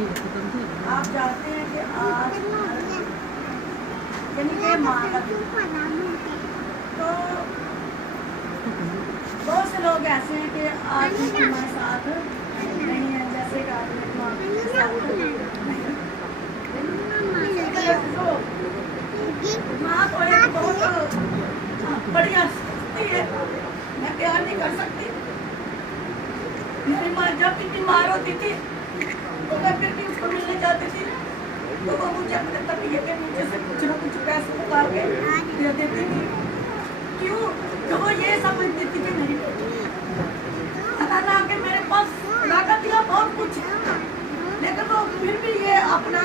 आप जानते हैं कि आज यानी कि माँ का दिन, तो बहुत से लोग ऐसे हैं कि आज उनकी माँ साथ नहीं है, जैसे कि आज मेरी माँ के साथ नहीं है। माँ तो एक बहुत बढ़िया शक्ति है, मैं प्यार नहीं कर सकती। मेरी माँ जब भी बीमार होती थी तो मैं फिर भी उसको मिलने जाती थी, तो वो मुझे अपने तकिए के नीचे से कुछ न कुछ पैसे निकाल के दे देती थी। क्यों? तो वो ये समझती थी कि मेरी बेटी अल्लाह के मेरे पास खुदा का दिया बहुत कुछ है, लेकिन वो फिर भी ये अपना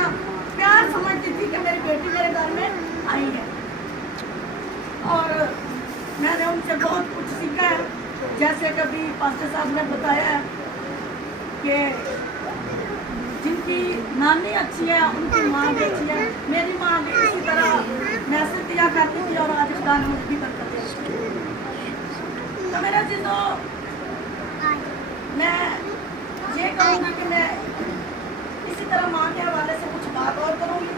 प्यार समझती थी कि मेरी बेटी मेरे घर में आई है। और मैंने उनसे बहुत कुछ सीखा है, जैसे कभी पास्टर साहब ने बताया है कि जिनकी नानी अच्छी है उनकी माँ भी अच्छी है। मेरी माँ भी इसी तरह मैसेज दिया करती थी और आज खुदा ने मुझे भी बरकत दी। तो मेरा जिसो मैं ये कहूँगी कि मैं इसी तरह माँ के हवाले से कुछ बात और करूँगी,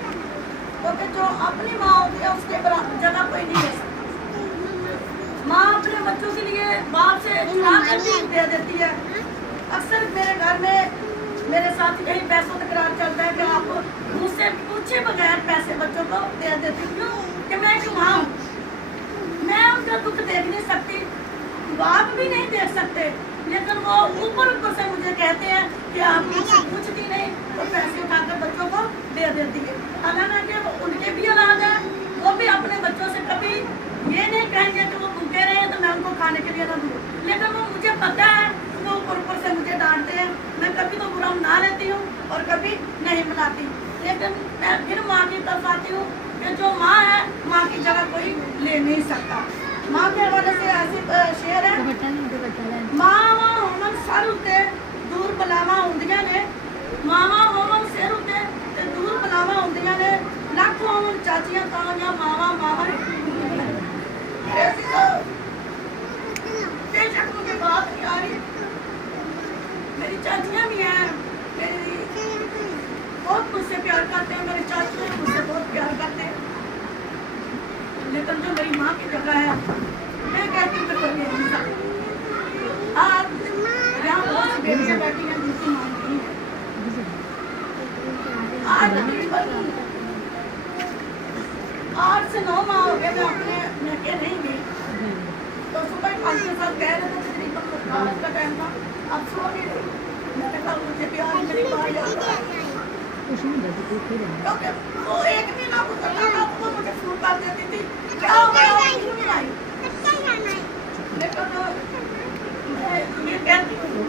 क्योंकि जो अपनी माँ होती है उसके जगह कोई नहीं ले सकता। माँ अपने बच्चों के लिए बाप से चुरा कर भी दे देती है। अक्सर मेरे घर में मेरे साथ यही पैसों तकरार चलता है कि आप मुझसे पूछे बगैर पैसे बच्चों को दे देती। क्यों? कि मैं एक माँ हूँ, मैं उनका दुख देख नहीं सकती, बाप भी नहीं देख सकते, लेकिन वो ऊपर ऊपर से मुझे कहते हैं कि आप मुझसे पूछती नहीं तो पैसे उठाकर बच्चों को दे देती है। हालांकि उनके भी औलाद है, वो भी अपने बच्चों से कभी ये नहीं कहेंगे कि वो भूखे रहे तो मैं उनको खाने के लिए ना दूँ, लेकिन वो मुझे पता है वो ऊपर से मुझे डांटते हैं। मैं कभी तो बुरा मना लेती हूँ और कभी नहीं मनाती, लेकिन मैं फिर माँ की तरफ आती हूँ कि जो माँ है माँ की जगह कोई ले नहीं सकता। माँ के हवाले से ऐसी शेर है, मावा होमन सर उते दूर बलावा होंदियां ने, मावा होमन सिर उते ते दूर बलावा होंदियां ने, लख होमन चाचियां तां मावा मावा ऐसी तो बेशक मुझे बात नहीं आ रही। मेरी चाचियाँ भी हैं, मेरी बहुत मुझसे प्यार करते हैं, मेरे चाचू मुझसे बहुत प्यार करते हैं, लेकिन जो मेरी माँ की जगह है मैं कहती हूँ कोई नहीं सकता। आज यहाँ बहुत सी बेटियाँ बैठी हैं जिनकी माँ नहीं है। आज तकरीबन 8 से 9 माह हो गए मैं अपने नके नहीं गई। तो सुबह 5 के साथ कह रहे थे तकरीबन रात का टाइम था, अब सो नहीं रही। मैंने कहा मुझे प्यार मेरी माँ याद आ रही है, क्योंकि वो एक दिन ना गुजरता था तो वो मुझे फोन कर देती थी क्या हो गया क्यों नहीं आई। लेकिन ये कहती हूँ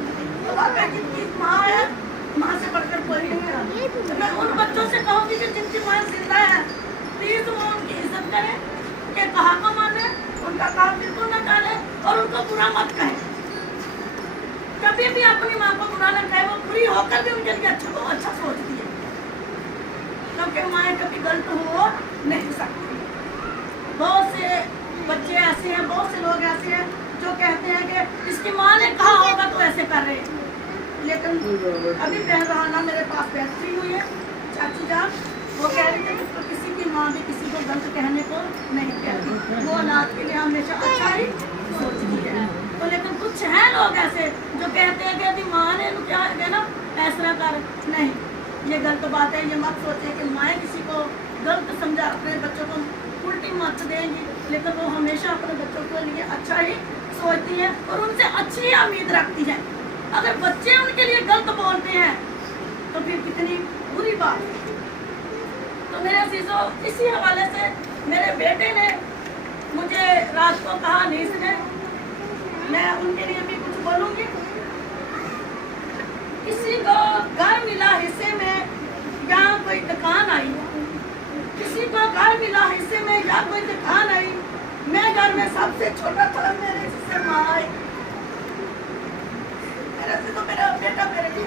जिनकी माँ है माँ से बढ़कर कोई नहीं है। तो मैं उन बच्चों से कहूँगी कि जिनकी माँ जिंदा है प्लीज वो उनकी इज्जत करें, कि कहा को माने, उनका काम बिल्कुल न टाले और उनको बुरा मत कहें। कभी भी अपनी माँ को बुरा न कहे, वो बुरी होकर भी उनके लिए अच्छा सोचती है, क्योंकि माँ कभी गलत हो नहीं सकती। बहुत से बच्चे ऐसे हैं, बहुत से लोग ऐसे हैं जो कहते हैं कि इसकी माँ ने कहा होगा तो ऐसे कर रहे हैं, लेकिन अभी बहरहाल मेरे पास बैठी हुई है चाचू जान, वो कह रही है तो किसी की माँ भी किसी को गलत कहने को नहीं कहती, वो औलाद के लिए हमेशा अच्छा ही सोचती है। तो लेकिन कुछ हैं लोग ऐसे जो कहते हैं कि यदि माँ ने क्या है ना फैसला कर, नहीं, ये गलत बात है। ये मत सोचे कि माँ किसी को गलत समझा अपने बच्चों को उल्टी मत देंगी, लेकिन वो हमेशा अपने बच्चों के लिए अच्छा ही सोचती है और उनसे अच्छी उम्मीद रखती है। अगर बच्चे उनके लिए गलत बोलते हैं तो फिर कितनी बुरी बात है। तो मेरे अजीजों, इसी हवाले से मेरे बेटे ने मुझे रात को कहा नीस ने, मैं उनके लिए भी कुछ बोलूँगी। किसी को घर मिला हिस्से में या कोई दुकान आई, किसी को घर मिला हिस्से में या कोई दुकान आई, मैं घर में सबसे छोटा था, मेरे हिस्से माँ आई। मेरे से तो मेरा बेटा मेरे लिए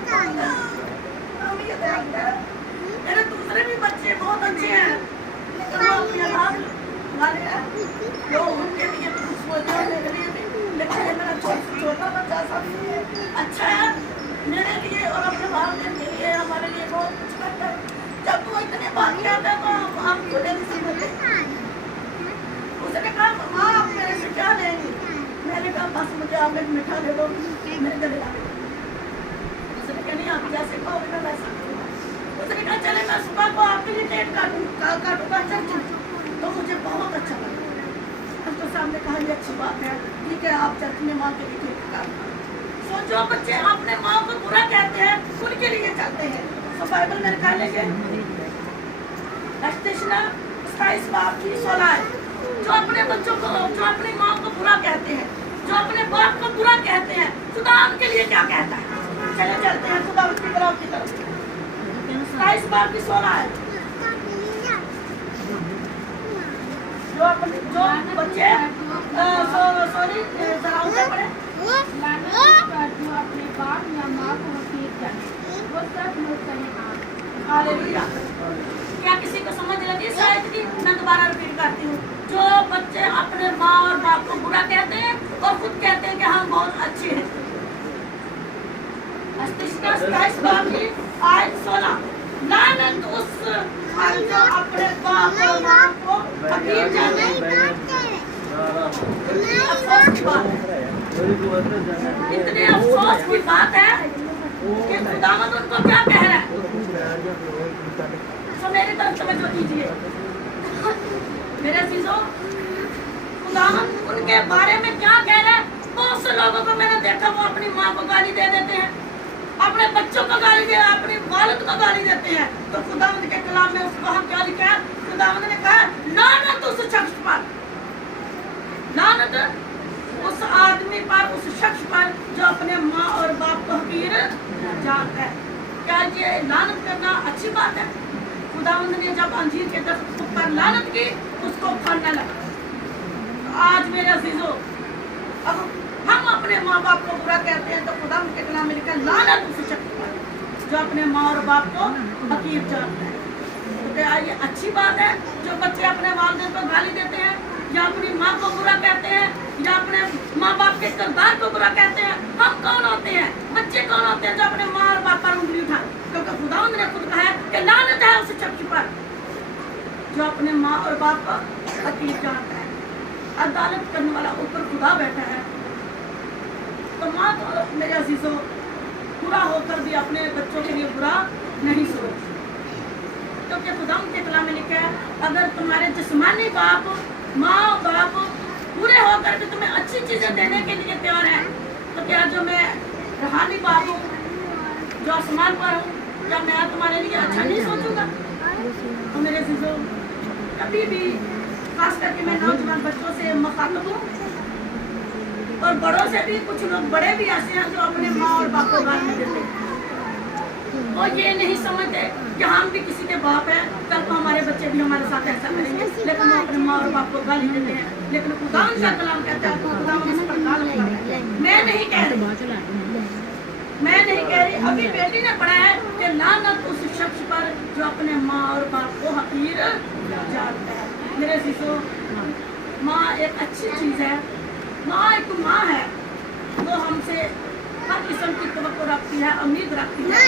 मेरे दूसरे भी बच्चे बहुत अच्छे हैं, तो वो अपने औलाद वाले हैं, वो उनके लिए भी कुछ सोचते हैं, मेरे लिए भी, लेकिन मेरा छोटा बच्चा सब अच्छा है मेरे लिए और अपने जवाब देने के लिए हमारे लिए बहुत कुछ करता है। जब वो इतने बात कहता है तो हम खुले नहीं समझते। उसने कहा माँ आप मेरे से क्या लेंगी? मैंने कहा बस मुझे आप एक मीठा दे दो, मेरे गले लगा दो। उसने कहा नहीं आप जैसे कहोगे मैं वैसा करूँगा। उसने कहा चले मैं सुबह को आपके लिए टेट काटूंगा चर्च। तो मुझे बहुत अच्छा लगा। तो सामने कहा ये अच्छी बात है, ठीक है आप चर्च में माँ के लिए टेट काटना। सो जो बच्चे अपने माँ को बुरा कहते हैं उनके लिए चलते हैं। तो बाइबल में निकाल लेंगे स्टेशना 27 बाब की 16 है। जो अपने बच्चों को, जो अपनी माँ को बुरा कहते हैं, जो अपने बाप को बुरा कहते हैं, खुदा उनके लिए क्या कहता है? चले चलते हैं खुदा उसकी तरफ की तरफ। 27 बाब की 16 है। जो अपने जो बच्चे सॉरी जरा ऊपर पड़े जो अपने बाप या माँ को हकीर जाने वो सब लोग कहें हालेलुया। क्या किसी को समझ लगी? शायद कि मैं दोबारा रिपीट करती हूँ। जो बच्चे अपने माँ और बाप को बुरा कहते हैं और खुद कहते हैं कि हम बहुत अच्छे हैं। 27 बाब की आयत 16। लानत उस पर जो अपने बाप और माँ को हकीर जाने। अफसोस की बात है, इतने अफसोस की बात है कि खुदावंद उनको क्या कह रहा है। तो मेरी तरफ तवज्जो कीजिए मेरे अजीजों, खुदावंद उनके बारे में क्या कह रहा है। बहुत से लोगों को मैंने देखा वो अपनी माँ को गाली दे देते हैं, अपने बच्चों को गाली दे, अपनी वालिद को गाली देते हैं। तो खुदावंद के कलाम में उसको हम क्या लिखा है? खुदावंद ने कहा लानत उस शख्स पर, लानत उस आदमी पर, उस शख्स पर जो अपने माँ और बाप को हकीर जानता है। क्या ये लानत करना अच्छी बात है? खुदावंद ने जब अंजीर के दरख्त पर लानत की उसको फलने लगा। तो आज मेरे अजीजों, अब हम अपने माँ बाप को बुरा कहते हैं तो खुदावंद के कलाम में लिखा लानत उस शख्स पर जो अपने माँ और बाप को हकीर जानता है। तो क्या ये अच्छी बात है? जो बच्चे अपने वालिदैन को गाली देते हैं या अपनी माँ को बुरा कहते हैं या अपने माँ बाप के किरदार को बुरा कहते हैं। हम कौन होते हैं? बच्चे कौन होते हैं जो अपने माँ और बाप पर उंगली उठाए? क्योंकि खुदावंद ने खुद कहा है कि लानत है उस शख्स पर जो अपने माँ और बाप को हकीर जानता है। अदालत करने वाला ऊपर खुदा बैठा है। तो माँ तो मेरे अजीजों बुरा होकर भी अपने बच्चों के लिए बुरा नहीं सोचती, क्योंकि खुदावंद के कलाम में लिखा है अगर तुम्हारे जिस्मानी बाप माँ बाप पूरे होकर भी तुम्हें अच्छी चीजें देने के लिए तैयार है, तो क्या जो मैं रूहानी बाप हूँ जो आसमान पर हूँ, क्या मैं तुम्हारे लिए अच्छा नहीं सोचूंगा? तो मेरे अजीजों, कभी भी खास करके मैं नौजवान बच्चों से मुखातिब हूँ और बड़ों से भी, कुछ लोग बड़े भी ऐसे हैं जो अपने माँ और बाप को गाली देते हैं। वो ये नहीं समझते कि हम भी किसी के बाप हैं, कल को हमारे बच्चे भी हमारे साथ ऐसा करेंगे, लेकिन वो अपने माँ और बाप को गाली देते हैं। लेकिन खुदावंद का कलाम कहता है खुदावंद इस पर गाली देता है। मैं नहीं कह रही, अभी बेटी ने पढ़ा है कि लानत उस शख्स पर जो अपने माँ और बाप को हकीर जानता है। मेरे शिशु, माँ एक अच्छी चीज है। माँ एक माँ है, वो हमसे हर किस्म की तवक्को रखती है, उम्मीद रखती है।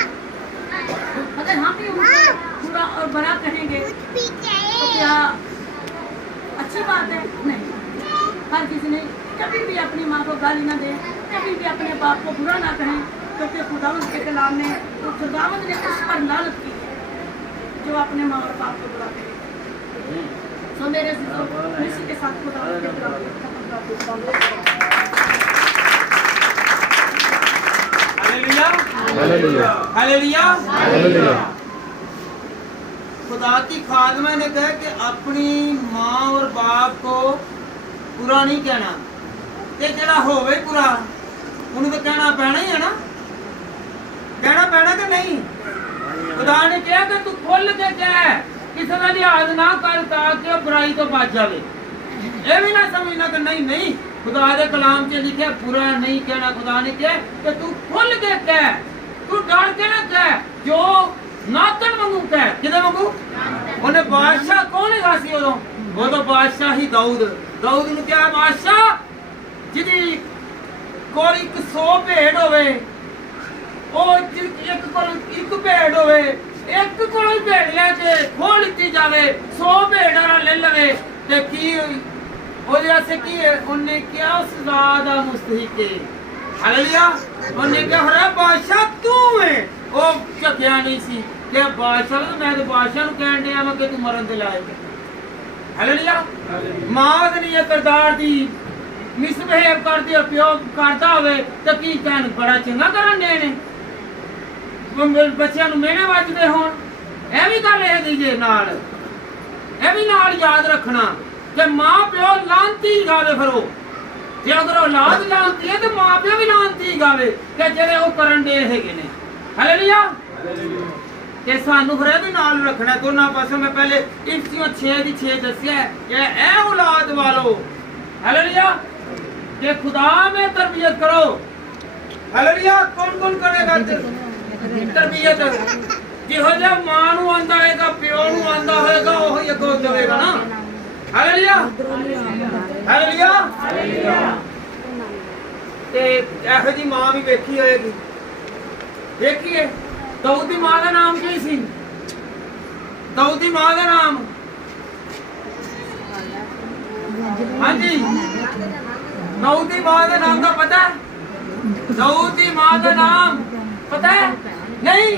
अगर हम भी उनको बुरा और बड़ा कहेंगे तो क्या अच्छी बात है? नहीं। हर किसी ने कभी भी अपनी माँ को गाली ना दे, कभी भी अपने बाप को बुरा ना कहें, क्योंकि खुदावंद के कलाम में तो खुदावंद ने उस पर लानत की है जो अपने माँ और बाप को बुरा कहे। सो मेरे इसी के साथ खुदावंद के कलाम हालेलुया हालेलुया हालेलुया। खुदा की खादमा ने कहा कि अपनी माँ और बाप को बुरा नहीं कहना, ते जेड़ा होवे बुरा उन्हें तो कहना पैना ही है ना, कहना पैना कि नहीं? खुदा ने कहा कि तू खुल के कह, किसी का लिहाज ना कर ताकि बुराई तो बच जावे। ये भी ना समझना कि नहीं नहीं, खुदा के कलाम से लिखे बुरा नहीं कहना। खुदा ने कहा कि तू खुल के कह, तू डर के ना कह, जो नातन मंगू कह। किधर मंगू? उन्हें बादशाह कौन है सी उदों? वो तो बादशाह ही दाऊद। दाऊद ने क्या बादशाह जिदी कोई 100 भेड़ होवे, ओ एक ਹੋਵੇ ਇੱਕ ਕੋਲੋਂ ਭੇਡ ਲੈ ਕੇ ਖੋਹ ਲਿੱਤੀ ਜਾਵੇ 100 ਭੇਡਾਂ ਲੈ ਲਵੇ ਤੇ ਕੀ ਉਹਦੇ ਵਾਸਤੇ ਕੀ ਹੈ ਉਹਨੇ ਕਿਹਾ ਸਜ਼ਾ ਦਾ ਮੁਸਤਹਿਕ ਹੈ ਹਾਲੇਲੂਇਆ ਉਹਨੇ ਕਿਹਾ ਹਰਾ ਬਾਦਸ਼ਾਹ ਤੂੰ ਹੈ ਉਹ ਝਕਿਆ ਨਹੀਂ ਸੀ ਕਿ ਬਾਦਸ਼ਾਹ ਮੈਂ ਤਾਂ ਬਾਦਸ਼ਾਹ ਨੂੰ ਕਹਿਣ ਡਿਆ ਮੈਂ ਕਿ ਤੂੰ ਮਰਨ ਦੇ ਲਾਇਕ ਹੈ ਹਾਲੇਲੂਇਆ ਮਾਂ ਦੀ ਇਹ ਕਿਰਦਾਰ ਦੀ ਮਿਸਬਿਹੇਵ ਕਰਦੀ ਪਿਓ ਕਰਦਾ ਹੋਵੇ ਤਾਂ ਕੀ ਕਹਿਣ ਬੜਾ ਚੰਗਾ ਕਰਨ ਦੇ ਨੇ ਬੱਚਿਆਂ ਨੂੰ ਮਿਹਣੇ ਵੱਜਦੇ ਹੋਣ ਇਹ ਵੀ ਗੱਲ ਇਹ ਦੀ ਜੇ ਨਾਲ ਇਹ ਵੀ ਨਾਲ ਯਾਦ ਰੱਖਣਾ ਕਿ ਮਾਂ ਪਿਓ ਲਾਂਤੀ ਗਾਵੇ ਫਿਰ ਉਹ ਜੇ ਅਗਰ ਔਲਾਦ ਲਾਂਤੀ ਹੈ ਤੇ ਮਾਂ ਪਿਓ ਵੀ ਲਾਂਤੀ ਗਾਵੇ ਕਿ ਜਿਹੜੇ ਉਹ ਕਰਨ ਦੇ ਹੈਗੇ ਨੇ ਹਾਲੇਲੂਇਆ ਕਿ ਸਾਨੂੰ ਫਿਰ ਇਹ ਵੀ ਨਾਲ ਰੱਖਣਾ ਦੋਨਾਂ ਪਾਸੇ ਮੈਂ ਪਹਿਲੇ ਇਫਸੀਓ 6 ਦੀ 6 ਦੱਸਿਆ ਕਿ ਇਹ ਔਲਾਦ ਵਾਲੋ ਹਾਲੇਲੂਇਆ कि खुदा में तरबियत करो हालेलुया कौन कौन करेगा तरबियत जिहो जिहा मां नूं आंदा होएगा प्यो नूं आंदा होएगा ओही अगों देवेगा ना हालेलुया हालेलुया हालेलुया ते एहो जी मां भी वेखी होएगी देखिए दाऊद दी मां दा नाम की सी दाऊद दी मां दा नाम हां जी दाऊद दी मां का नाम का पता है दाऊद दी मां का नाम पता है नहीं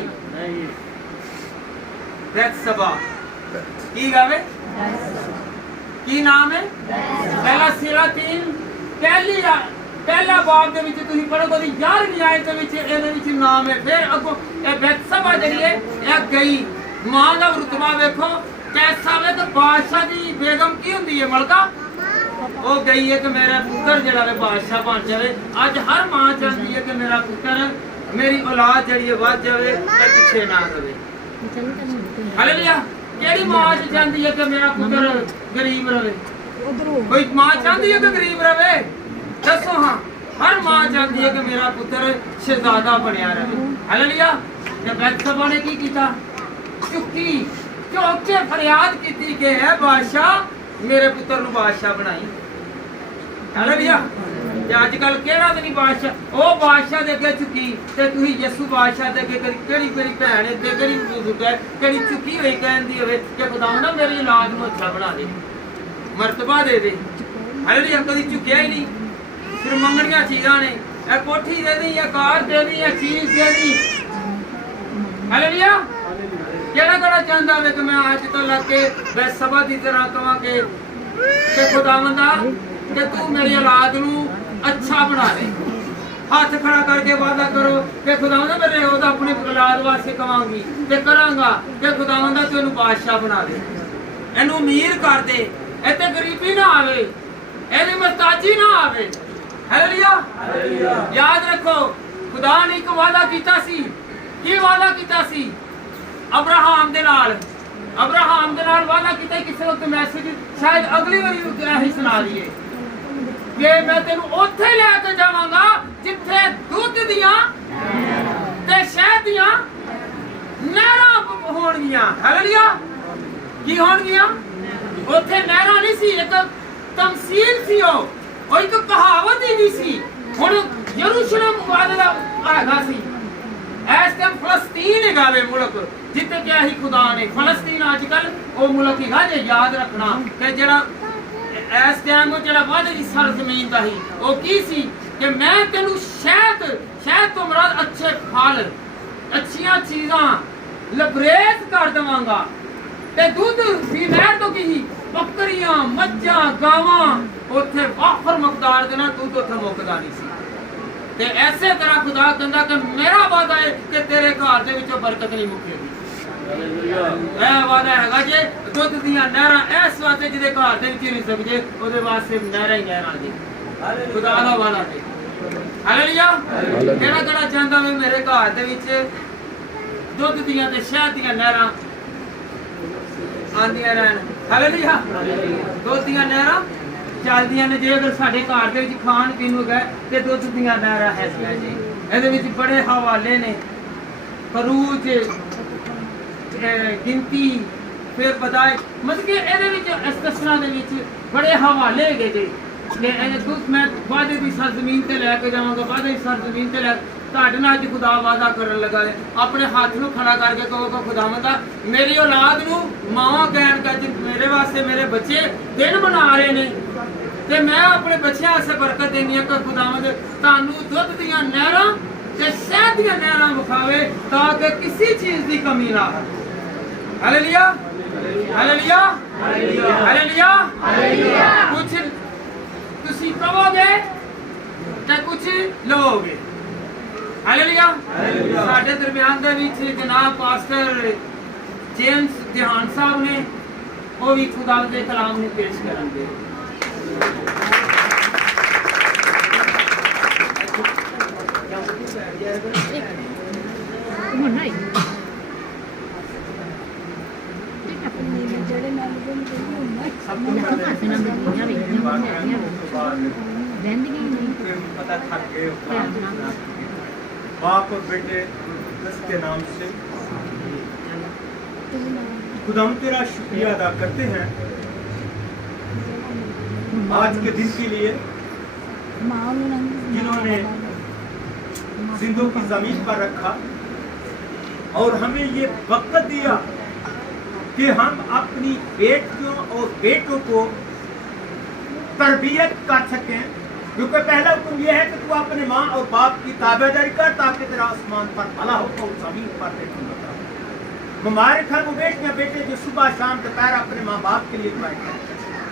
बैतशबा की गावे की नाम है पहला सिरा 3 पहला बाब दे विच तुसीं पढ़ो दी 11वीं आयत दे विच ਇਹਦੇ ਵਿੱਚ ਨਾਮ ਹੈ ਫਿਰ ਅੱਗੋਂ ਇਹ बैतशबा ਜਿਹੜੀ ਹੈ ਇਹ ਗਈ ਮਾਂ ਦਾ ਰੁਤਬਾ ਵੇਖੋ कैसा वे तो बादशाह दी बेगम की हुंदी है मलका वो गई है कि मेरा पुत्र जड़ा वे बादशाह बन जाए अज हर मां चाहती है कि मेरा पुत्र मेरी औलाद जड़ी है वध जाए ते पीछे ना रहे हालेलुया केड़ी मां चाहती है कि मेरा पुत्र गरीब रहे कोई मां चाहती है कि गरीब रहे दसो हां हर मां चाहती है कि मेरा पुत्र शहजादा बनया रहे हालेलुया ते बैतशबा ने की कीता चुकी चौके फरियाद की कि है बादशाह मेरे पुत्र नु बादशाह बनाई हालेलुया ते अजकल केड़ा ते नहीं बादशाह ओ बादशाह दे अगे चुकी ते तुही यसु बादशाह दे अगे केड़ी मेरी भैन ते केड़ी बुजुर्ग है केड़ी चुकी होई कहंदी होवे कि खुदा ना मेरी औलाद नु अच्छा बना दे मर्तबा दे दे हालेलुया कदी चुकिया ही नहीं फिर मंगणियां चीज़ां ने ए कोठी दे दी या कार दे दी या चीज दे दी हालेलुया केड़ा केड़ा चाहता है कि मैं आज तो लग के बैतशबा की तरह कहां कि खुदावंदा कि तू मेरी औलाद नू अच्छा बना दे हाथ खड़ा करके वादा करो कि खुदावंदा मेरे ओदा अपनी औलाद वास्ते कहांगी ते करांगा कि खुदावंदा तैनू बादशाह बना दे इनू अमीर कर दे इत्ते गरीबी ना आवे इहदी मुहताजी ना आवे हालेलुया हालेलुया याद रखो खुदा ने एक वादा कीता सी की वादा कीता सी अब्राहम दे नाल वादा कीता किसी वक्त मैसेज शायद अगली बारी ऐही सुना दीए कि मैं तेनू ओथे लेके जावांगा जिथे दूध दियां ते शहद दियां नहरां होणगियां हालेलुया की होणगियां ओथे नहरां नहीं सी एक तमसील सी ओ एक कहावत ही नहीं सी हुण यरूशलेम वादा हैगा सी इस टाइम फलस्तीन है गावे मुल्क जिथे क्या ही खुदा ने फलस्तीन आजकल वो मुल्क ही जे याद रखना कि जड़ा इस टाइम वो जड़ा वादे दी सरजमीन दा ही वो की सी कि मैं तेनू शहद तो मुराद अच्छे फल अच्छियां चीज़ां लबरेज कर देवांगा ते दूध भी नहर तो की बकरियां मज्जां गावां ओथे वाफर मकदार दे नाल दूध ओथे मुकदा नहीं सी ते ऐसे तरह खुदा कहंदा कि मेरा वादा है कि तेरे घर दे विचों बरकत नहीं मुकेगी हालेलुया ए वादा हैगा जे दुध दियां नहरां इस वास्ते जिहदे घर दे विच रिज़क जे ओदे वास्ते नहरां ही नहरां जी खुदा दा वादा है हालेलुया केड़ा केड़ा चाहंदा मैं मेरे घर दे विच दुध दियां ते शहद दियां नहरां आंदियां रहन हालेलुया दुध दियां नहरां चलदियां ने जे अगर साडे घर दे विच खाण पीण ਨੂੰ ਗਏ ਤੇ ਦੁੱਧ ਦੀਆਂ ਨਹਿਰਾਂ ਹੈਗੀਆਂ ਜੀ ਇਹਦੇ ਵਿੱਚ ਬੜੇ ਹਵਾਲੇ ਨੇ ਖਰੂਜ ਗਿਣਤੀ ਫਿਰ ਬਦਾਇ ਮਤਲਬ ਕਿ ਇਹਦੇ ਵਿੱਚ ਇਸਤਸਨਾ ਦੇ ਵਿੱਚ ਬੜੇ ਹਵਾਲੇ ਹੈਗੇ ਜੀ ਕਿ ਇਹ ਦੁੱਧ ਮੈਂ ਵਾਦੇ ਦੀ ਸਰਜ਼ਮੀਨ ਤੇ ਲੈ ਕੇ ਜਾਵਾਂਗਾ ਵਾਦੇ ਦੀ ਸਰਜ਼ਮੀਨ ਤੇ ਲੈ ਤੁਹਾਡੇ ਨਾਲ ਅੱਜ ਖੁਦਾ ਵਾਦਾ ਕਰਨ ਲੱਗਾ ਹੈ ਆਪਣੇ ਹੱਥ ਨੂੰ ਖੜਾ ਕਰਕੇ ਕਹੋਗਾ ਖੁਦਾਵੰਦਾ ਮੇਰੀ ਔਲਾਦ ਨੂੰ ਮਾਂ ਕਹਿਣ ਕਰਕੇ ਮੇਰੇ ਵਾਸਤੇ ਮੇਰੇ ਬੱਚੇ ਦਿਨ ਬਣਾ ਰਹੇ ਨੇ ਤੇ ਮੈਂ ਆਪਣੇ ਬੱਚਿਆਂ ਵਾਸਤੇ ਬਰਕਤ ਦੇਣੀ ਹੈ ਕਿ ਖੁਦਾਵੰਦ ਤੁਹਾਨੂੰ ਦੁੱਧ ਦੀਆਂ ਨਹਿਰਾਂ ਤੇ ਸ਼ਹਿਦ ਦੀਆਂ ਨਹਿਰਾਂ ਵਿਖਾਵੇ ਤਾਂ ਕਿ ਕਿਸੇ ਚੀਜ਼ ਦੀ ਕਮੀ ਨਾ ਹੋ ਹਾਲੇਲੂਇਆ ਹਾਲੇਲੂਇਆ ਹਾਲੇਲੂਇਆ ਹਾਲੇਲੂਇਆ ਕੁਝ ਤੁਸੀਂ ਕਹੋਗੇ ਤੇ ਕੁਝ ਲਓਗੇ ਹਾਲੇਲੂਇਆ ਸਾਡੇ ਦਰਮਿਆਨ ਦੇ ਵਿੱਚ ਜਨਾਬ ਪਾਸਟਰ ਜੇਮਸ ਦਿਹਾਨ ਸਾਹਿਬ ਨੇ ਉਹ ਵੀ ਖੁਦਾ ਦੇ ਕਲਾਮ ਨੂੰ ਪੇਸ਼ ਕਰਨਗੇ पता थक गए बाप और बेटे के नाम से खुदा हम तेरा शुक्रिया अदा करते हैं आज के दिन के लिए जिन्होंने जिंदों की जमीन पर रखा और हमें ये वक्त दिया कि हम अपनी बेटियों और बेटों को तरबियत कर सकें क्योंकि पहला हुक्म यह है कि तू अपने माँ और बाप की ताबेदारी कर ताकि तेरा आसमान पर भला हो और जमीन पर मुबारक है वो बेटियां बेटे जो सुबह शाम दोपहर अपने माँ बाप के लिए दुआएं करते हैं।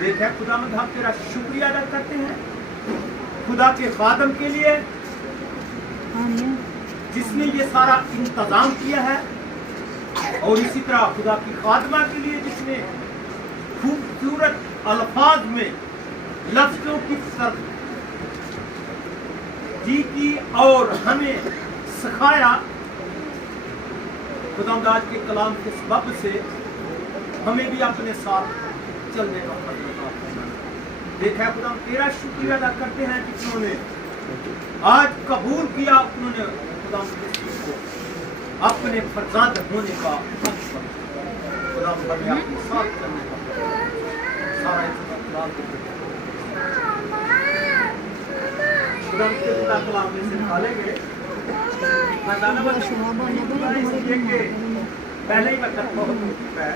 देखा खुदावंद हम तेरा शुक्रिया अदा करते हैं खुदा के खादम के लिए जिसने ये सारा इंतजाम किया है और इसी तरह खुदा की खादमा के लिए जिसने खूबसूरत अल्फाज में लफ्जों की जी की और हमें सिखाया खुदावंद के कलाम के सबब से हमें भी अपने साथ चलने का देखा है खुदा तेरा शुक्रिया अदा करते हैं जिन्होंने आज कबूल किया उन्होंने खुदा को अपने फरजाद होने का खुदा अपने साथ चलने का सारा कलाम में से निकालेंगे पहले ही वक्त बहुत है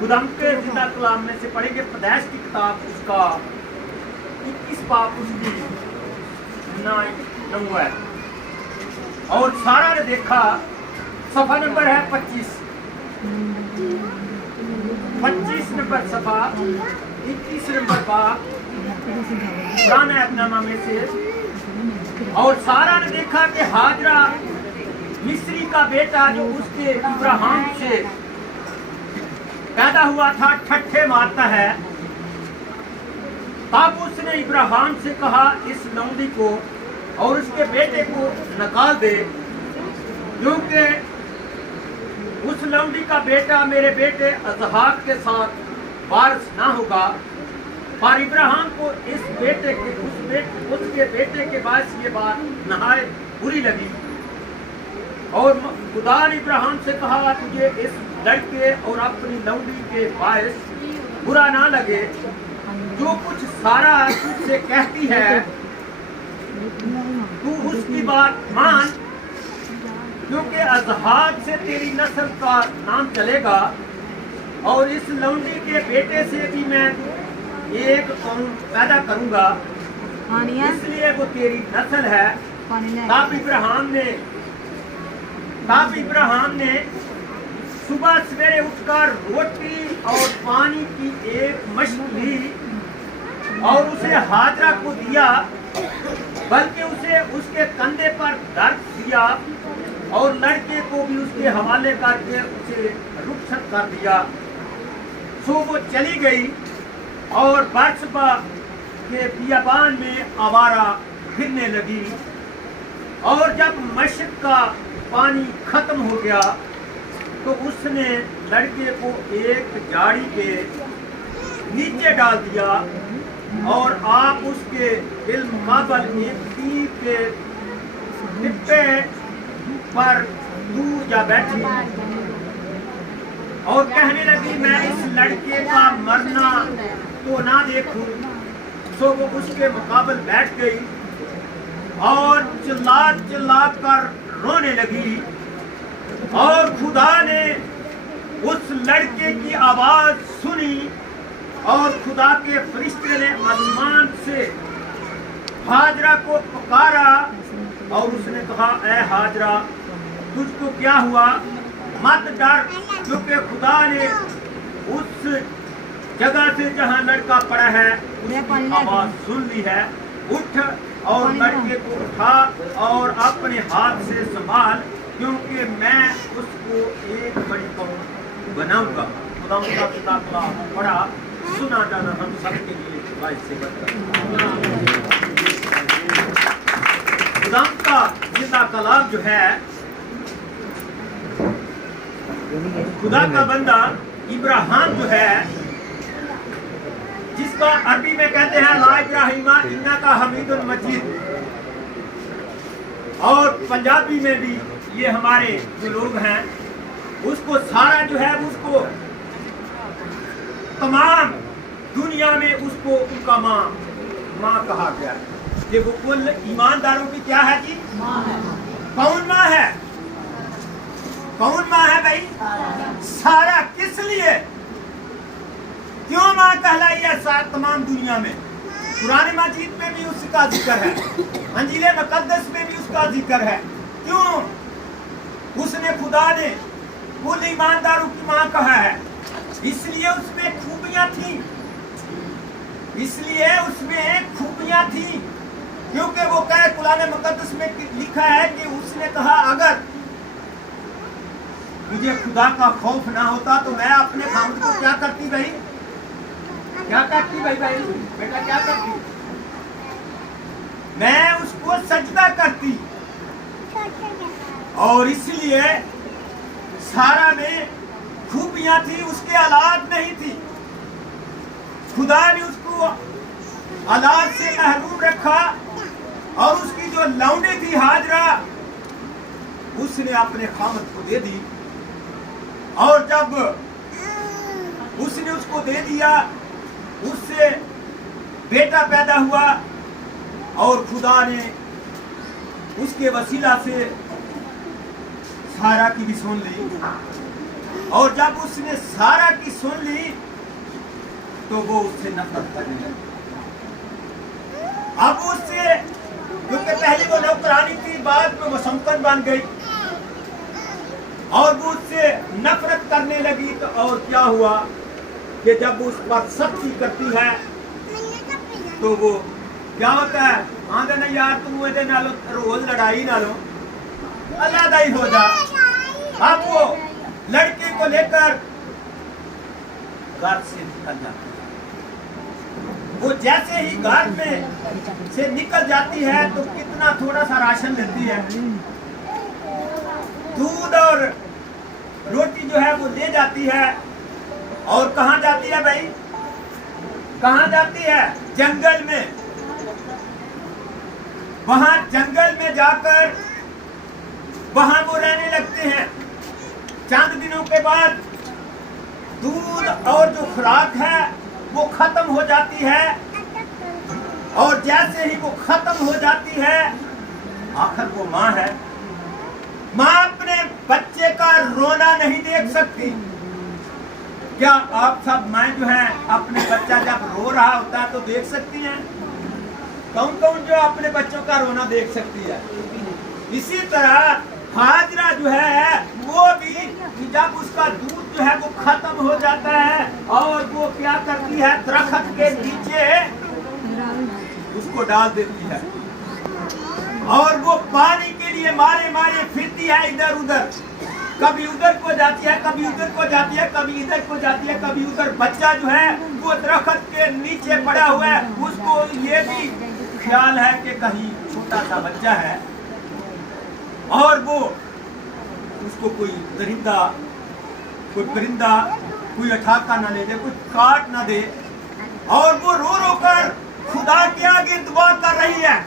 खुदाम के जिंदा कलाम में से पढ़ेंगे पैदाइश की किताब उसका 21 पाप उसकी 9 है और सारा ने देखा सफा नंबर है 25 नंबर सफा 21 नंबर पाप पुराना ऐतनामा में से और सारा ने देखा कि हाजरा मिस्री का बेटा जो उसके इब्राहिम से पैदा हुआ था ठट्ठे मारता है तब उसने इब्राहिम से कहा इस लौंडी को और उसके बेटे को निकाल दे क्योंकि उस लौंडी का बेटा मेरे बेटे अजहाक के साथ वारिस ना होगा पर इब्राहिम को इस बेटे के उसके बेटे के बाद ये बात नहाए बुरी लगी और खुदा ने इब्राहिम से कहा तुझे इस लड़के और अपनी लौंडी के बायस बुरा ना लगे जो कुछ सारा तुझसे कहती है तू उसकी बात मान क्योंकि अजहाक से तेरी नस्ल का नाम चलेगा और इस लौंडी के बेटे से भी मैं एक कौम पैदा करूंगा इसलिए वो तेरी नस्ल है तब इब्राहिम ने सुबह सवेरे उठकर रोटी और पानी की एक मछली और उसे हाजरा को दिया बल्कि उसे उसके कंधे पर दर्द दिया और लड़के को भी उसके हवाले करके उसे रुखसत कर दिया सो वो चली गई और बर्सबा के बियाबान में आवारा फिरने लगी और जब मशक का पानी खत्म हो गया तो उसने लड़के को एक झाड़ी के नीचे डाल दिया और आप उसके बिलमुकाबल एक तीर के टिप्पे पर दूर जा बैठी और कहने लगी मैं इस लड़के का मरना तो ना देखूं। सो वो उसके मुकाबल बैठ गई और चिल्ला चिल्ला कर रोने लगी। और खुदा ने उस लड़के की आवाज सुनी और खुदा के फरिश्ते ने आसमान से हाजरा को पुकारा और उसने कहा, ऐ हाजरा, तुझको क्या हुआ? मत डर, क्योंकि खुदा ने उस जगह से जहां लड़का पड़ा है उसकी आवाज सुन ली है। उठ और लड़के को उठा और अपने हाथ से संभाल, क्योंकि मैं उसको एक बड़ी कौम बनाऊंगा। खुदा का किताब पढ़ा सुना जाना हम सबके लिए बाइस से बढ़कर। खुदा का जिंदा कलाम जो है, खुदा का बंदा इब्राहिम जो है, जिसका अरबी में कहते हैं ला इब्राहिमा इन्नका हमीदुल मजीद, और पंजाबी में भी ये हमारे जो लोग हैं उसको सारा जो है उसको तमाम दुनिया में उसको उनका माँ कहा गया है। ये वो कुल ईमानदारों की क्या है जी? माँ है। कौन माँ है? कौन माँ है भाई? सारा। किस लिए? क्यों माँ कहलाई है तमाम दुनिया में? पुराने मजीद में भी उसका जिक्र है, अंजीले मुकद्दस में भी उसका जिक्र है। क्यों? उसने खुदा ने कुल ईमानदारों की माँ कहा है, इसलिए उसमें खूबियां थी, इसलिए उसमें खूबियां थी, क्योंकि वो कहे कुरान मुकद्दस में लिखा है कि उसने कहा, अगर मुझे खुदा का खौफ ना होता तो मैं अपने खामद को क्या करती भाई? क्या करती भाई? बेटा क्या करती? मैं उसको सजदा करती। और इसलिए सारा में खूबियां थी, उसके औलाद नहीं थी। खुदा ने उसको औलाद से महरूम रखा और उसकी जो लौंडी थी हाजरा, उसने अपने खामद को दे दी। और जब उसने उसको दे दिया, उससे बेटा पैदा हुआ और खुदा ने उसके वसीला से सारा की भी सुन ली। और जब उसने सारा की सुन ली तो वो उससे नफरत करने लगी। अब उससे, क्योंकि पहले वो नौकरानी थी, बाद में वो संपन्न बन गई और वो उससे नफरत करने लगी। तो और क्या हुआ कि जब उस पर सख्ती करती है तो वो क्या होता है? आंदे ना यार तू ये नालो रोज लड़ाई ना लो, अलग ही हो जा। अब वो लड़के को लेकर घर से निकल जाती है। वो जैसे ही घर में से निकल जाती है तो कितना थोड़ा सा राशन लेती है, दूध और रोटी जो है वो ले जाती है। और कहाँ जाती है भाई? कहाँ जाती है? जंगल में। वहां जंगल में जाकर वहां वो रहने लगते हैं। चंद दिनों के बाद दूध और जो खुराक है वो खत्म हो जाती है। और जैसे ही वो खत्म हो जाती है, आखिर वो माँ है, माँ अपने बच्चे का रोना नहीं देख सकती। क्या आप सब माँ जो है अपने बच्चा जब रो रहा होता है तो देख सकती हैं? कौन कौन जो अपने बच्चों का रोना देख सकती है? इसी तरह हाजरा जो है वो भी जब उसका दूध जो है वो खत्म हो जाता है और वो क्या करती है? दरख्त के नीचे उसको डाल देती है और वो पानी के लिए मारे मारे फिरती है इधर उधर, कभी उधर को जाती है, कभी उधर को जाती है, कभी इधर को जाती है, कभी उधर। बच्चा जो है वो दरख्त के नीचे पड़ा हुआ है, उसको ये भी ख्याल है कि कहीं छोटा सा बच्चा है और वो उसको कोई दरिंदा, कोई परिंदा, कोई अठाका ना ले दे, कोई काट ना दे। और वो रो रो कर खुदा के आगे दुआ कर रही है।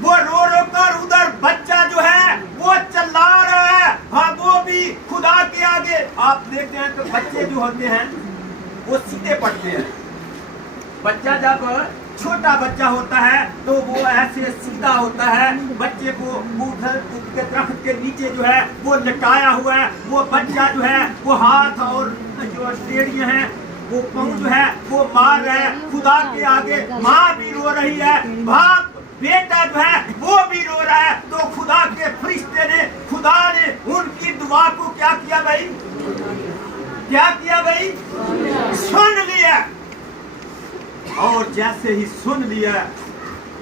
वो रो रो कर उधर बच्चा जो है वो चिल्ला रहा है, हाँ वो भी खुदा के आगे। आप देखते हैं कि बच्चे जो होते हैं वो सीधे पड़ते हैं। बच्चा जब छोटा बच्चा होता है तो वो ऐसे सीधा होता है, बच्चे को उधर के दरख्त के नीचे जो है वो लटाया हुआ है, वो बच्चा जो है वो हाथ और जो टेढ़ियां हैं वो पाँव जो है वो मार रहा है खुदा के आगे। माँ भी रो रही है, बाप बेटा जो है वो भी रो रहा है। तो खुदा के फरिश्ते ने, खुदा ने उनकी दुआ को क्या किया भाई? क्या किया भाई? सुन लिया। और जैसे ही सुन लिया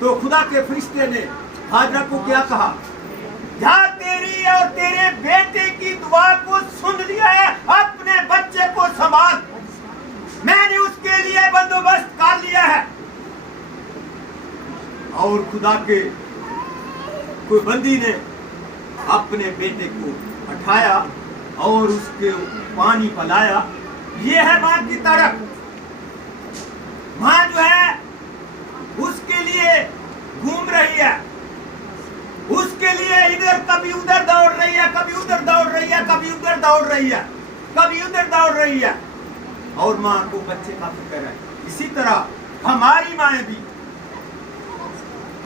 तो खुदा के फरिश्ते ने हाजरा को क्या कहा? जा तेरी और तेरे बेटे की दुआ को सुन लिया है, अपने बच्चे को संभाल, मैंने उसके लिए बंदोबस्त कर लिया है। और खुदा के कोई बंदी ने अपने बेटे को उठाया और उसके पानी पिलाया। ये है माँ की तरफ। माँ जो है उसके लिए घूम रही है, उसके लिए इधर कभी उधर दौड़ रही है, कभी उधर दौड़ रही है, कभी उधर दौड़ रही है, कभी उधर दौड़ रही है। और माँ को बच्चे का फिक्र है। इसी तरह हमारी माएँ भी,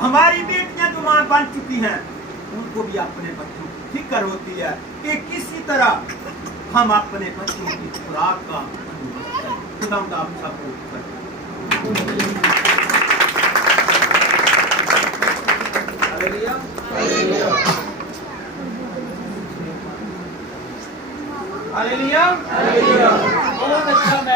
हमारी बेटियां जो माँ बन चुकी हैं, उनको भी अपने बच्चों की फिक्र होती है कि किसी तरह हम अपने बच्चों की खुराक का बंदोबस्त करें। खुदा आप सबको हालेलुया। हालेलुया। बहुत अच्छा।